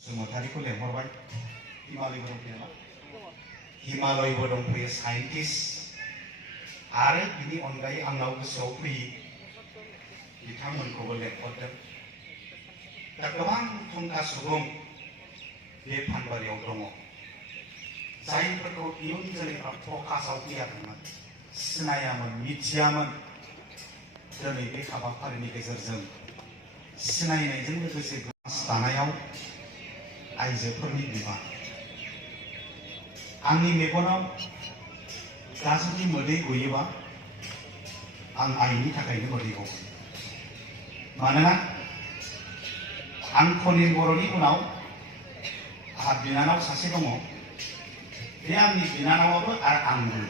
बसुमतारीखौ लेंहरबाय हिमालयबो दंफैयो नामा हिमालयबो दंफैयो साइन्टिस्ट आरो बिनि अनगायै आंनाव गोसोआव फैयो बिथांमोनखौबो लेंहरदों दा गोबां फुंखा सुबुं बे फानबारियाव दङ जायफोरखौ इयुन जोलैफ्रा फकासाव फैयाखैमोन सिनायामोन मिथियामोन दिनै बे हाबाफारिनि गेजेरजों सिनायनायजों लोगोसे दानायाव आइजोफोरनि बिबान आंनि मेगनाव दा जुदि मोदै गयोबा आं आइनि थाखायनो मोदै गयो मानोना आं खनिन बर'नि उनाव आंहा बिनानाव सासे दङ बे आंनि बिनानावाबो आरो आंबो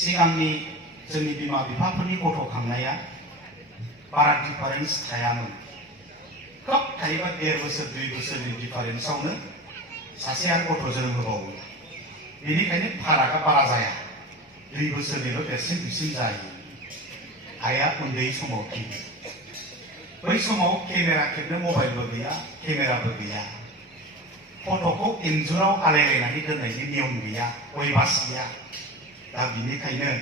सिगांनि जोंनि बिमा बिफाफोरनि गथ' खांनाया बारा डिफारेन्स थायामोन खोब थायोबा 1.5 बोसोर 2 बोसोरनि डिफारेन्सआवनो सासे आरो गथ' जोनोम होबावो बेनिखायनो फारागा बारा जाया 2 बोसोरनिल' देरसिन बिसिन जायो आइया उन्दै समाव थैयो बै समाव केमेरा खेबनो मबाइलबो गैया केमेराबो गैया फट'खौ इन्जुराव आलायलायनानै दोननायनि नियम गैया अयभास गैया दा बिनिखायनो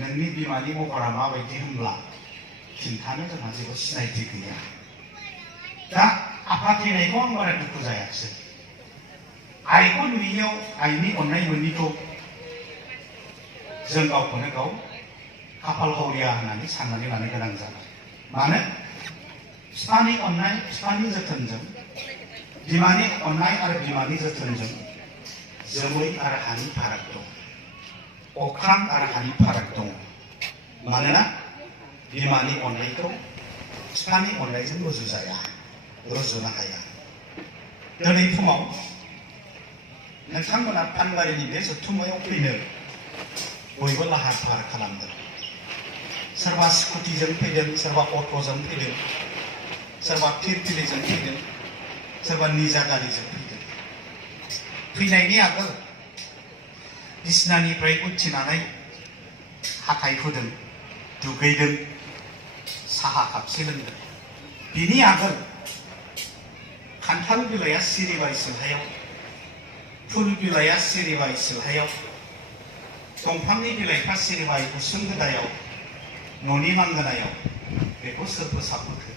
नोंनि बिमानि महरा माबायदि होनब्ला खिन्थानो जोंहा जेबो सिनायथि गैया दा आफा थैनायखौ आं बारा दुखु जायासै आइखौ नुयियाव आइनि अननाय मोनिखौ जों गावखौनो गाव खाफाल हावरिया होननानै साननानै लानो गोनां जाबाय मानो बिफानि अननाय बिफानि जोथोनजों बिमानि अननाय आरो बिमानि जोथोनजों जोमै आरो हानि फाराग दं अख्रां आरो हानि फाराग दं मानोना बिमानि अननायखौ बिफानि अननायजों रुजुजाया रुजुनो हाया दिनै फुङाव नोंथांमोना फानबारिनि बे जथुम्मायाव फैनो बयबो लाहार फाहार खालामदों सोरबा स्कुटिजों फैदों सोरबा अट'जों फैदों सोरबा फिरफिलिजों फैदों सोरबा निजा गारिजों फैदों फैनायनि आगोल बिसनानिफ्राय उथिनानै हाथाय हुदों दुगैदों साहा कापसे लोंदों बिनि आगोल खान्थाल बिलाइया सिरिबाय सिलहायाव फुल बिलाइया सिरिबाय सिलहायाव दंफांनि बिलाइफ्रा सिरिबाय उसुं गोदायाव न'नि लांगोनायाव बेखौ सोर फोसाबबोखो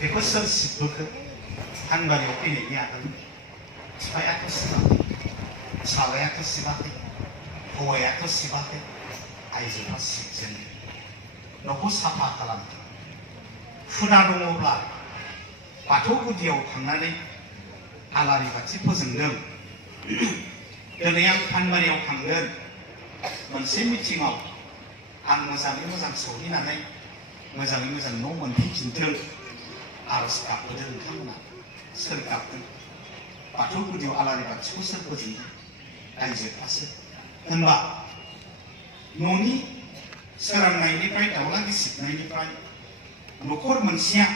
बेखौ सोर सिबबोखो फानबारियाव फैनायनि आगोल बिफायाथ' सिबाखै फिसालायाथ' सिबाखै हौवायाथ' सिबाखै आइजोफ्रा सिबजेनो न'खौ साफा खालामदों हुदा दङब्ला बाथौ गुदियाव थांनानै आलारि बाथि फोजोंदों दिनै आं फानबारियाव थांगोन मोनसे मिटिंआव आं मोजाङै मोजां सहैनानै मोजाङै मोजां न' मोनफैफिनथों आरज गाबबोदों नोंथांमोना सोर गाबदों बाथौ गुदियाव आलारि बाथिखौ सोर फोजोंदों रायजोफ्रासो होनबा न'नि सोरांनायनिफ्राय दाउला गिसिबनायनिफ्राय न'खर मोनसेया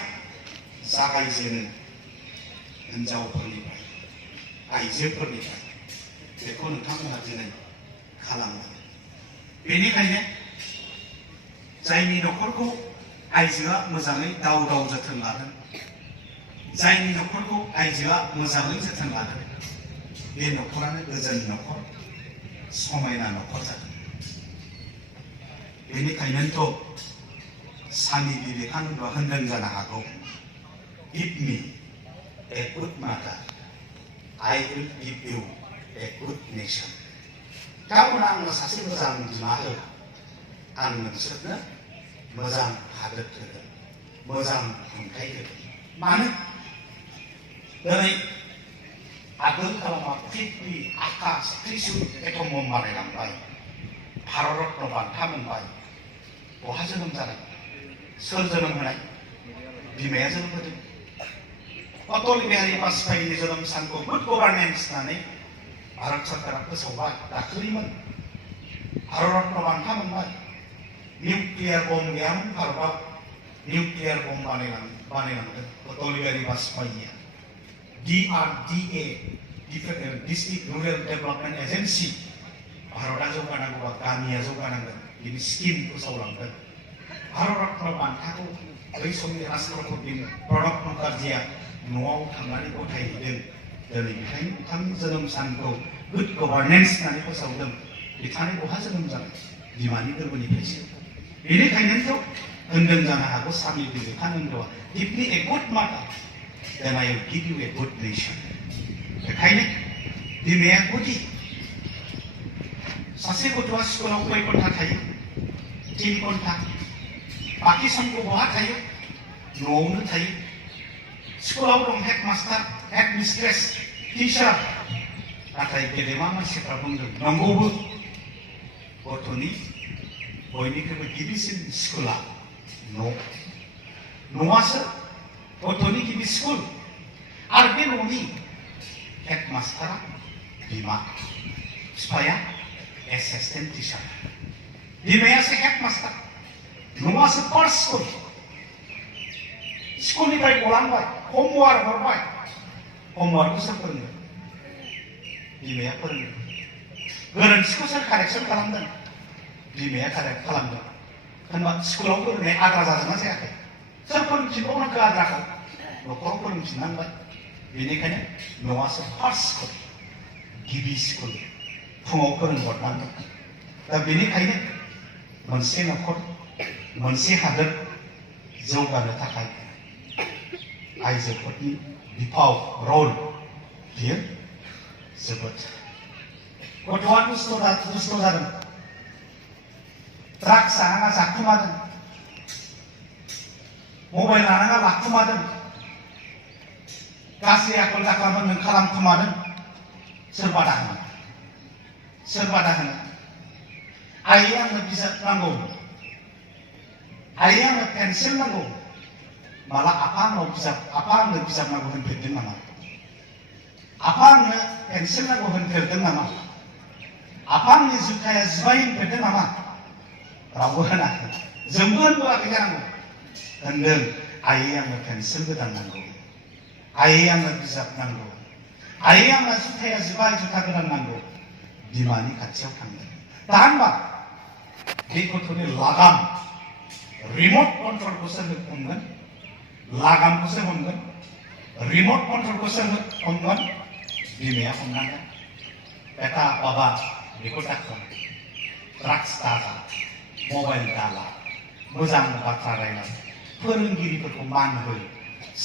जागायजेनो हिनजावफोरनिफ्राय आइजोफोरनिफ्राय बेखौ नोंथांमोना दिनै खालामो बेनिखायनो जायनि न'खरखौ आइजोआ मोजाङै दाव दाव जोथोन लादों जायनि न'खरखौ आइजोआ मोजाङै जोथोन लादों बे न'खरानो गोजोन न'खर समायना न'खर जागोन बेनिखायनोथ' स्वामी विवेकानन्दआ होनदों जानो हागौ गिभ मी ए गुड मादार I will give you a good nation. गाबोन आंनो सासे मोजां बिमा हो आं नोंसोरनो मोजां हादोर होगोन मोजां खुंथाय होगोन मानो दिनै आगोल खालामा पृथ्वी आकाश त्रिशुल एटम बम बानायलांबाय भारत रत्न बान्था मोनबाय बहा जोनोम जानाय सोर जोनोम होनाय बिमाया जोनोम होदों अटल बिहारी वाजपेयीनि जोनोम सानखौ गुड गभार्नेन्स होननानै भारत सरकारा फोसावबाय दाखालिमोन भारत रत्न बान्था मोनबाय निउक्लियार बम गैयामोन भारतआव निउक्लियार बम बानायलांदों अटल बिहारी वाजपेयीया DRDA district rural development agency भारतआ जौगानांगौबा गामिया जौगानांगोन बिनि स्किम फोसावलांदों भारत रत्न बान्थाखौ बै समनि राष्ट्रपति प्रणब मुखार्जीया न'आव थांनानै गथायहैदों दिनै बेखायनो बिथांनि जोनोम सानखौ गुड गभार्नेन्स होननानै फोसावदों बिथांनि बहा जोनोम जानाय बिमानि गोरबोनिफ्रायसो बेनिखायनोथ' होनदों जानो हागौ स्वामी विवेकानन्दआ give me A good mother then I will give you a good nation बेखायनो बिमाया गुदि सासे गथ'आ स्कुलाव कय घन्टा थायो 3 घन्टा बाकी समखौ बहा थायो न'आवनो थायो स्कुलाव दं head master head mistress teacher नाथाय गेदेमा मानसिफ्रा बुंदों नंगौबो गथ'नि बयनिख्रुइबो गिबिसिन स्कुला न'आसो गथ'नि गिबि स्कुल आरो बे न'नि हेड मास्टारा बिमा बिफाया एसिस्टेन्ट टिचार बिमायासो हेड मास्टार न'आसो फार्स्ट स्कुल स्कुलनिफ्राय गलांबाय हमवार्क हरबाय हमवार्कखौ सोर फोरोङो बिमाया फोरोङो गोरोन्थिखौ सोर कारेक्सन खालामदों बिमाया कारेक्ट खालामदों होनबा स्कुलाव फोरोंनाय आद्रा जादोंना जायाखै सोर फोरोंफिनबावनांगौ आद्राखौ न'खराव फोरोंफिननांबाय बेनिखायनो न'आसो फार्स्ट स्कुल गिबि स्कुल फुङाव फोरोंहरनांगौ दा बेनिखायनो मोनसे न'खर मोनसे हादोर जौगानो थाखाय आइजोफोरनि बिफाव रल बियो जोबोद गथ'आ दुस्थ' जादों ड्राग्स जानाङा जाखुमादों मबाइल लानाङा लाखुमादों गाज्रि आखल दाखालामो नों खालामखुमादों सोर बादा होनो आइया आंनो बिजाब नांगौ आइया आंनो पेन्सिल नांगौ माला आफा आंनो बिजाब नांगौ होनफेरदों नामा आफा आंनो पेन्सिल नांगौ होनफेरदों नामा आफा आंनि जुथाया जिबाय होनफेरदों नामा रावबो होनाखै जोंबो होनबोआखै जानांगौ होनदों आइयै आंनो पेन्सिल गोदान नांगौ आइयै आंनो बिजाब नांगौ आइयै आंनो जुथाया जिबाय जुथा गोदान नांगौ बिमानि खाथियाव थांदों दा होनबा बे गथ'नि लागाम रिमट कन्ट्रलखौ सोर हमगोन लागामखौ सोर हमगोन रिमट कन्ट्रलखौ सोर हमगोन बिमाया हमनांगोन बेटा बाबा बेखौ दाखालाम ड्राग्स दाजा मबाइल दाला मोजां बाथ्रा रायलाय फोरोंगिरिफोरखौ मान हो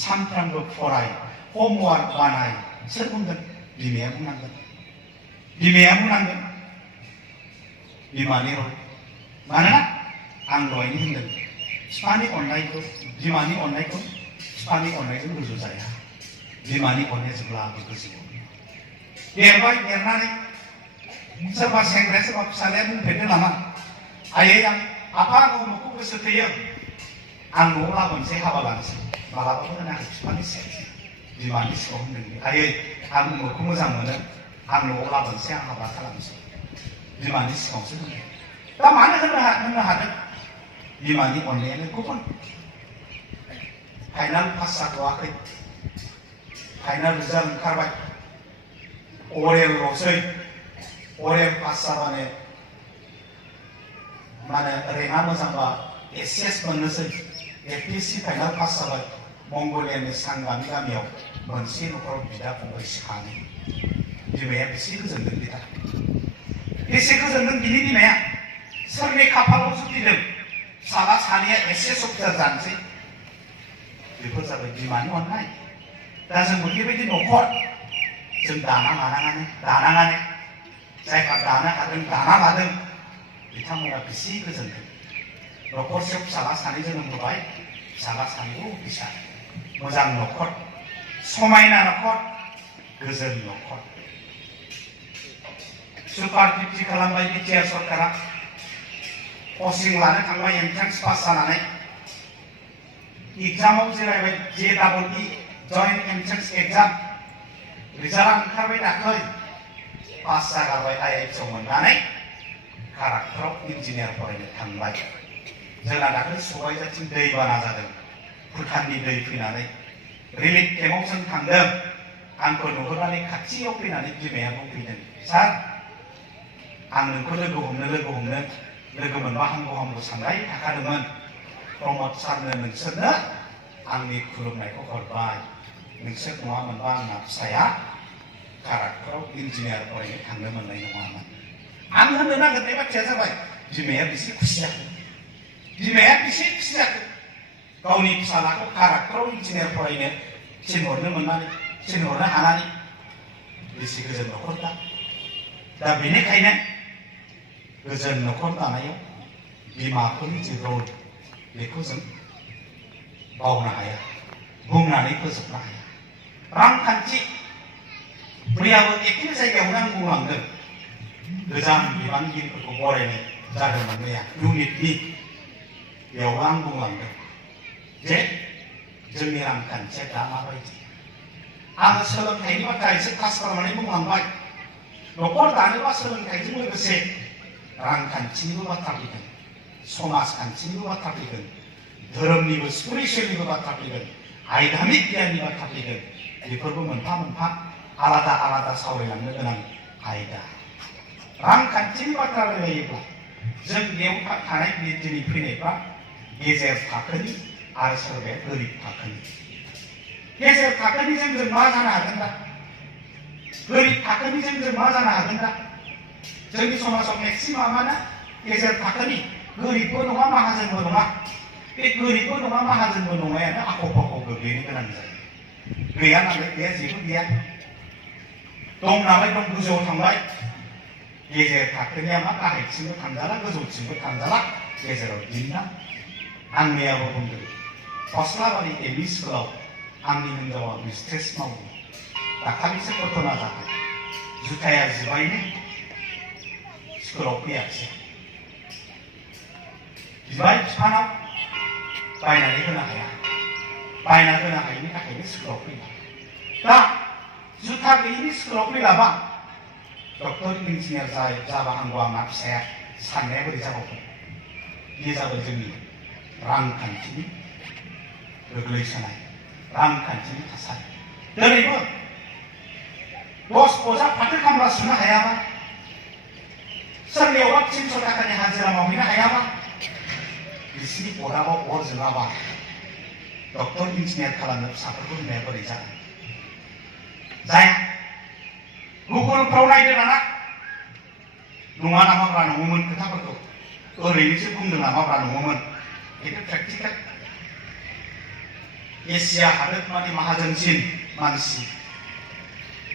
सानफ्रामबो फराय हमवार्क बानाय सोर बुंगोन बिमाया बुंनांगोन बिमानि रल मानोना आं दहायनो होनदों बिफानि अननायखौ बिमानि अननायखौ बिफानि अननायजों रुजु जाया बिमानि अननाया जेब्लाबो गोजौआव देरबाय देरनानै सोरबा सेंग्राया सोरबा फिसालाया बुंफेरदों नामा आइयै आफा आं न'खौ गोसो थोयो आं न'आव लाबोनोसै हाबा लानोसै मालाबाबो होनाखै बिफानि सिगां बिमानि सिगाङाव होनदों आइयै आं न'खौ मोजां मोनो आं न'आव लाबोनोसै आं हाबा खालामनोसै बिमानि सिगाङावसो होनदों दा मानो होननो हादों बिमानि अननायानो गुबुन फाइनाल पास जाथ'वाखै फाइनाल रिजाल्ट ओंखारबाय अरेलल'सै अरेल पास जाबानो माने रेंकआ मोजांबा एसिएस मोननोसै एपिएससि फाइनाल पास जाबाय मंगलियानि सांगामि गामियाव मोनसे न'खराव बिदा फंबाय सानै बिमाया बेसे गोजोनदों बेसे गोजोनदों बिनि बिमाया सोरनि खाफालाव जुटिदों फिसाला सानैया एसिएस अफिसार जानोसै बेफोर जाबाय बिमानि अननाय दा जोंबो बेबायदि न'खर जों दानाङानो जायफ्रा दानो हादों दाना लादों बिथांमोना बेसे गोजोनदों न'खरसेयाव फिसाला सानै जोनोम होबाय फिसाला सानैखौ फिसा मोजां न'खर समायना न'खर गोजोन न'खर सुपार 50 खालामबाय बिटिआर सरकारा कचिं लानो थांबाय एन्ट्रेन्स पास जानानै एग्जामाव जिरायबाय JEE जइन्ट एन्ट्रेन्स एग्जाम रिजाल्टआ ओंखारबाय दाख्लै पास जागारबाय IIT मोननानै काराकटाराव इन्जिनियार फरायनो थांबाय जोंना दाख्लै सबायजाथिं दैबाना जादों भुटाननि दै फैनानै रिलिफ केम्पआव जों थांदों आंखौ नुहुरनानै खाथियाव फैनानै बिमाया बुंफैदों सार आं नोंखौ लोगो मोनबा हामगौ सानबाय थाखादोंमोन प्रमद सारनो नोंसोरनो आंनि खुलुमनायखौ हरबाय नोंसोर नङामोनबा आंना फिसाया काराकटाव इन्जिनियार फरायनो थांनो मोननाय नङामोन। आं होननो नागिरनाय बाथ्राया जाबाय बिमाया बेसे खुसि जाखो, बिमाया बेसे खुसि जाखो गावनि फिसालाखौ काराकटाव इन्जिनियार फरायनो थिनहरनो मोननानै, थिनहरनो हानानै बेसे गोजोन न'खर दा बेनिखायनो गोजोन न'खर दानायाव बिमाफोरनि जे रल बेखौ जों बावनो हाया, बुंनानै फोजोबनो हाया। रांखान्थि मैयाबो एखे जायगायावनो आं बुंलांदों, गोजाम बिबानगिरिफोरखौ बरायनाय जादोंमोन मैया इउनिटनि, बेयावबो आं बुंलांदों जे जोंनि रांखान्थिया दा माबायदि। आङो सोलोंथाइनि बाथ्रा एसे पास खालामनानै बुंलांबाय। न'खर दानोबा सोलोंथाइजों लोगोसे रांखान्थिनिबो बाथ्रा फैगोन, समाजखान्थिनिबो बाथ्रा फैगोन, धोरोमनिबो स्पिरिचुवेलनिबो बाथ्रा फैगोन, आयदामिक गियाननि बाथ्रा फैगोन। बेफोरबो मोनफा मोनफा आलादा आलादा सावरायलांनो गोनां आयदा। रांखान्थिनि बाथ्रा रायलायोब्ला जों बेयाव थानाय दिनै फैनायफ्रा गेजेर थाखोनि आरो सोरबाया गोरिब थाखोनि। गेजेर थाखोनिजों जों मा जानो हागोन दा? गोरिब थाखोनिजों जों मा जानो हागोन दा? जोंनि समाजाव मेक्सिमामानो गेजेर थाखोनि, गोरिबबो नङा माहाजोनबो नङा। बे गोरिबबो नङा माहाजोनबो नङायानो आख' फाख' गोग्लैनो गोनां जायो। गैया नालाय गैया, जेबो गैया। दं नालाय दं, गोजौआव थांबाय। गेजेर थाखोनिया मा गाहायथिंबो थांजाला, गोजौथिंबो थांजाला, गेजेराव दिन्ना। आं मैयाबो बुंदों, फस्लाबारि एमइ स्कुलाव आंनि हिनजावा मिस्ट्रेस मावो। दाखालिसो घटना जाबाय, जुथाया जिबायनो स्कुलाव फैयाखिसै। बिबाय बिफानाव बायनानै होनो हाया, बायना होनो हायिनि थाखायनो स्कुलाव फैला। दा जुथा गैयिनि स्कुलाव फैलाबा डक्टर इन्जिनियार जाबा हामगौ आंना फिसाया, साननाया बोरै जाबावगोन? बे जाबाय जोंनि रांखान्थिनि गोग्लैसोनाय, रांखान्थिनि थासारि। दिनैबो 10 बजा फाथो खामला सुनो हायाबा, सोरनियावबा 300 थाखानि हाजिरा मावहैनो हायाबा, बिसिनि अदाबाव अर जोङाबा डक्टर इन्जिनियार खालामनो फिसाफोरखौ होनाया बोरै जागोन? जाया। गुगोलफ्राव नायदो दाना, नङा नामाब्रा नङोमोन खोथाफोरखौ, ओरैनोसो बुंदों नामाब्रा नङोमोन, खिन्थु प्रेक्टिकेल। एसिया हादोरमानि माहाजोनसिन मानसि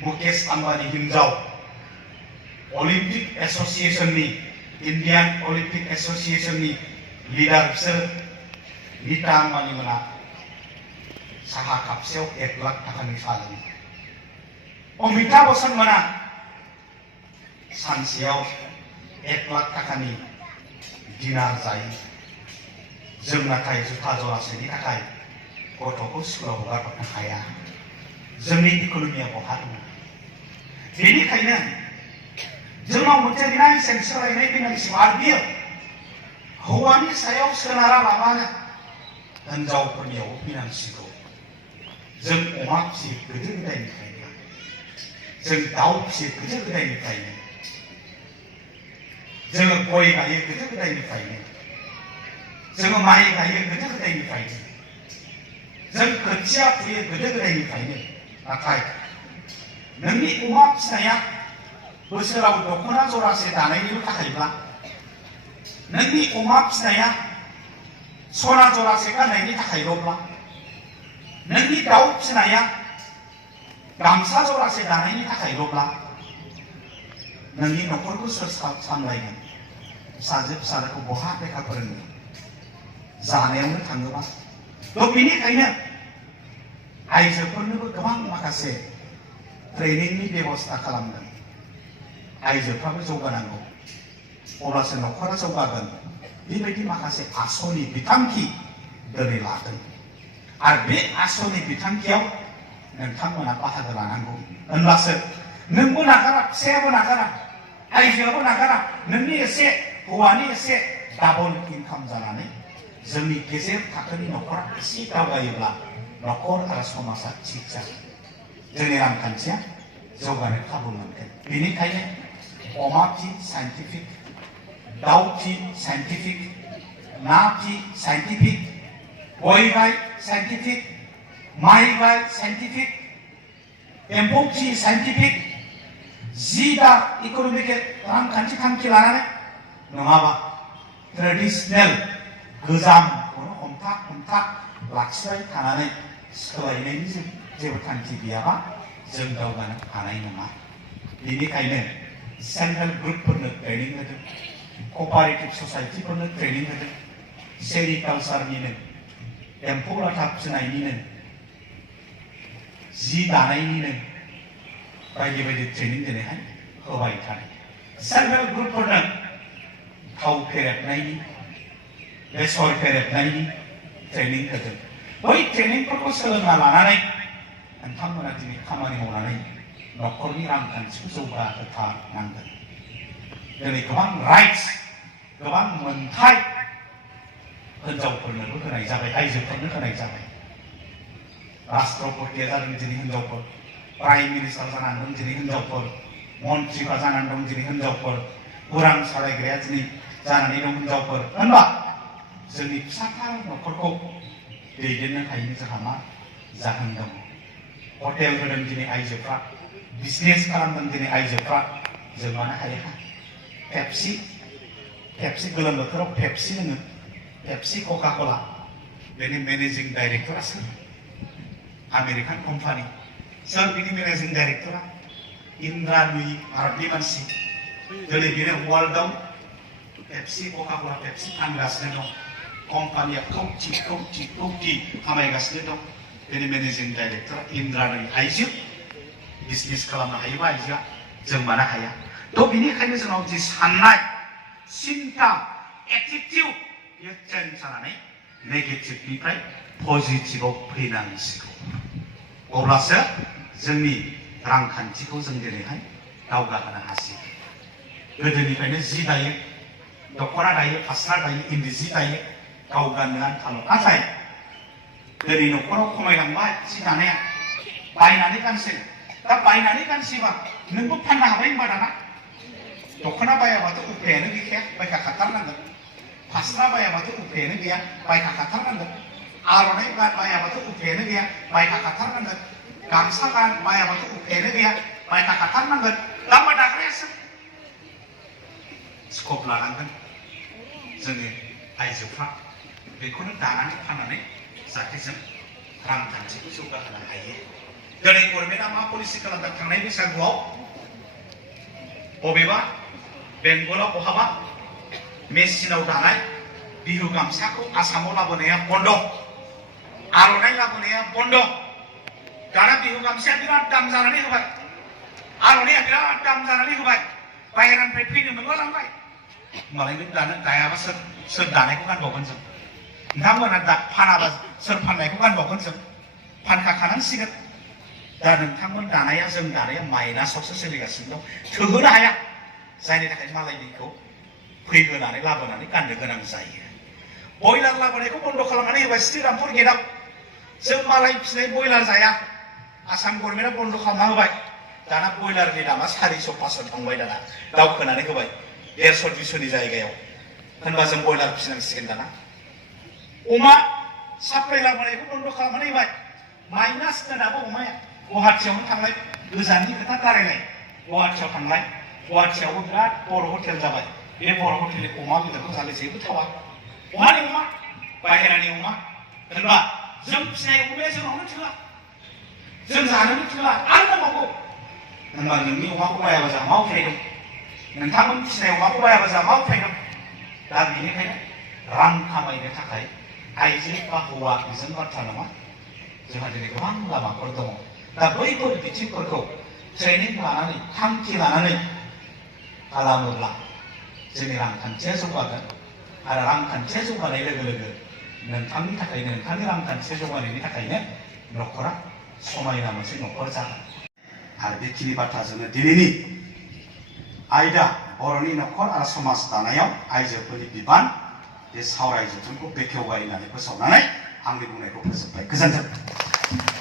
मुकेश आम्बानी हिनजाव, अलिम्पिक एस'सिएशननि, इन्डियान अलिम्पिक एस'सिएशननि लिडार बिसोर, नीता आम्बानी मोना साहा कापसेयाव 1 लाख थाखानि साहा लोङो। अमिताभ बच्चन मोना सानसेयाव 1 लाख थाखानि डिनार जायो। जों नाथाय जुथा जरासेनि थाखाय गथ'खौ स्कुलाव हगारहरनो हाया। जोंनि इक'नमिया बहा दङ? बेनिखायनो जोंनाव मोनसे रिनायसेन सोलायनाय फैनांसिगौ। आरो बियो हौवानि सायाव सोनारालाबानो हिनजावफोरनियावबो फैनांसिगौ। जों अमा फिसियो गोदो गोदायनिफ्रायनो, जों दाउ फिसियो गोदो गोदायनिफ्रायनो, जोङो गय गायो गोदो गोदायनिफ्रायनो, जोङो माइ गायो गोदो गोदायनिफ्रायनो, जों खोथिया फुयो गोदो गोदायनिफ्रायनो। नाथाय नोंनि अमा फिसिनाया बोसोराव दख'ना जरासे दानायनिल' थाखायब्ला, नोंनि अमा फिसिनाया सना जरासे गाननायनि थाखायल'ब्ला, नोंनि दाउ फिसिनाया गामसा जरासे दानायनि थाखायल'ब्ला, नोंनि न'खरखौ सोर सामलायगोन? फिसाजो फिसाज्लाखौ बहा लेखा फोरोंगोन? जानायावनो थाङोबा। बेनिखायनो आइजोफोरनोबो गोबां माखासे ट्रेनिंनि बेबस्था खालामदों। आइजोफ्राबो जौगानांगौ, अब्लासो न'खरा जौगागोन। बेबायदि माखासे आसनि बिथांखि दिनै लादों। आरो बे आसनि बिथांखियाव नोंथांमोना बाहागो लानांगौ, होनब्लासो नोंबो नागारा, फिसायाबो नागारा, आइजोआबो नागारा, नोंनि एसे हौवानि एसे डाबल इनकाम जानानै जोंनि गेजेर थाखोनि न'खरा एसे दावगायोब्ला न'खर आरो समाजा थिग जागोन। जोंनि रांखान्थिया जौगानो खाबु मोनगोन। बेनिखायनो अमा फि साइन्टिफिक, दाउ फि साइन्टिफिक, ना फि साइन्टिफिक, गय गाय साइन्टिफिक, माइ बाय साइन्टिफिक, एम्फौ फिसि साइन्टिफिक, जि दा इक'नमिकेल रांखान्थि थांखि लानानै नङाबा ट्रेडिसनेल गोजामखौनो हमथा लाखिबाय थानानै सोलायनायनि जेबो थांखि गैयाबा जों दावगानो हानाय नङा। बेनिखायनो सेल्फ हेल्प ग्रुपफोरनो ट्रेनिं होदों, क'पारेटिभ ससाइटिफोरनो ट्रेनिं होदों, सेरिकालचारनिनो, एम्फौ लाथा फिसिनायनिनो, जि दानायनिनो बायदि बायदि ट्रेनिं दिनैहाय होबाय थादों। सेल्फ हेल्प ग्रुपफोरनो थाव फेरेबनायनि, बेसर फेरेबनायनि ट्रेनिं होदों। बै ट्रेनिंफोरखौ सोलोंना लानानै नोंथांमोना दिनै खामानि मावनानै न'खरनि रांखान्थिखौ जौगाहोथारनांगोन। दिनै गोबां राइट्स, गोबां मोनथाय हिनजावफोरनोबो होनाय जाबाय, आइजोफोरनो होनाय जाबाय। राष्ट्रपतिया जादों दिनै हिनजावफोर, प्राइम मिनिस्टार जानानै दं दिनै हिनजावफोर, मन्त्रिफ्रा जानानै दं दिनै हिनजावफोर, उरां सालायग्राया दिनै जानानै दं हिनजावफोर। होनबा जोंनि फिसाथार न'खरखौ दैदेननो हायैनि जोंहा मा जाहोन दङ? हटेल होदों दिनै आइजोफ्रा, बिजनेस खालामदों दिनै आइजोफ्रा, जों मानो हाया? पेप्सि गोलोम बोथोराव पेप्सि लोङो, पेप्सि कका कला, बेनि मेनेजिं डाइरेक्टरा सोर? American company. सोर बिनि मेनेजिं डाइरेक्टरा? इन्द्रा नुयि भारतनि मानसि। दिनै बेनो वर्ल्डआव पेप्सि कका कला पेप्सि फानगासिनो दं। कम्पानिया कौटि खामायगासिनो दं। बेनि मेनेजिं डाइरेक्टरा इन्द्रा नुयि आइजो। बिजनेस खालामनो हायोबा आइजोआ, जों मानो हाया? थ' बेनिखायनो जोंनाव जि साननाय, सिन्ता, एटिटिउड बेयो चेन्ज जानानै नेगेटिभनिफ्राय पजिटिभआव फैनांसिगौ। अब्लासो जोंनि रांखान्थिखौ जों दिनैहाय दावगाहोनो हासिगोन। गोदोनिफ्रायनो जि दायो, दख'ना दायो, फास्रा दायो, इन्दि जि दायो, गाव गाननो आन्थाल'। नाथाय दिनै न'खराव खमायलांबाय जि दानाया, बायनानै गानसै। दा बायनानै गानसैबा नोंबो फाननो हाबाय होनबा दाना। दख'ना बायाबाथ' उफायानो गैखाया, बायखाखाथारनांगोन। फास्रा बायाबाथ' उफायानो गैया, बायखाखाथारनांगोन। आर'नाइ बायाबाथ' उफायानो गैया, बायखाखाथारनांगोन। गामसा बायाबाथ' उफायानो गैया, बायखाखाथारनांगोन। दा मा दाग्रायासो स्कप लानांगोन जोंनि आइजोफ्रा। बेखौनो दानानै फाननानै जाहाथे जों रांखान्थिखौ जौगाहोनो हायो। दिनै गभर्नमेन्टआ मा पलिसि खालामदों? थांनाय बैसागुआव बबेबा बेंगलाव बहाबा मेसिनाव दानाय बिहु गामसाखौ आसामाव लाबोनाया बन्द, आर'नाइ लाबोनाया बन्द। दाना बिहु गामसाया बिराद दाम जानानै होबाय, आर'नाइया बिराद दाम जानानै होबाय, बाहेरानिफ्राय फैनो मोनला लांबाय। मालाय नों दानो दायाबा सोर दानायखौ गानबावगोन जों? नोंथांमोना फानाबा सोर फाननायखौ गानबावगोन जों? फानखानांसिगोन। दा नोंथांमोन दानाया, जों दानाया माइनासावसो सोलिगासिनो दं, थोहोनो हाया। जायनि थाखाय मालायनिखौ फैहोनानै लाबोनानै गाननो गोनां जायो। बयलार लाबोनायखौ बन्द खालामनानै होबाय श्रीरामपुर गेटआव। जों मालाय फिसिनाय बयलार जाया, आसाम गभर्नमेन्टआ बन्द खालामना होबाय। दाना बयलारनि दामा 400-500 थांबाय, दाना दावखोनानै होबाय 150-200नि जायगायाव। होनबा जों बयलार फिसिनांसिगोन दाना। अमा साप्लाइ लाबोनायखौ बन्द खालामनानै होबाय। माइनास दाबो अमाया। गुवाहाटियावनो थांलाय, गोजाननि खोथा दारायनाय, गुवाहाटियाव थांलाय, गुवाहाटियावबो बिराद बर' हटेल जाबाय। बे बर' हटेलनि अमा बेदरखौ जानो जेबो थावा। अमानि अमा, बाहेरानि अमा। होनबा जों फिसिनाय अमाया जोंनावनो थोआ, जों जानोनो थोआ, आरो नांबावगौ। होनबा नोंनि अमाखौ बायाबा जोंहा मा उफाय दं? नोंथांमोन फिसिनाय अमाखौ बायाबा जोंहा मा उफाय दं? दा बेनिखायनो रां खामायनो थाखाय आइजो बा हौवा बेजों बाथ्रा नङा। जोंहा दिनै गोबां लामाफोर दङ। दा बैफोर बिथिंफोरखौ ट्रेनिं लानानै, थांखि लानानै खालामोब्ला जोंनि रांखान्थिया जौगागोन। आरो रांखान्थिया जौगानाय लोगो लोगो नोंथांनि थाखायनो, नोंथांनि रांखान्थिया जौगानायनि थाखायनो न'खरा समायना मोनसे न'खर जागोन। आरो बेखिनि बाथ्राजोंनो दिनैनि आयदा बर'नि न'खर आरो समाज दानायाव आइजोफोरनि बिबान बे सावरायजोबनायखौ बेखेवबाय होननानै फोसावनानै आंनि बुंनायखौ फोजोबबाय। गोजोन्थों।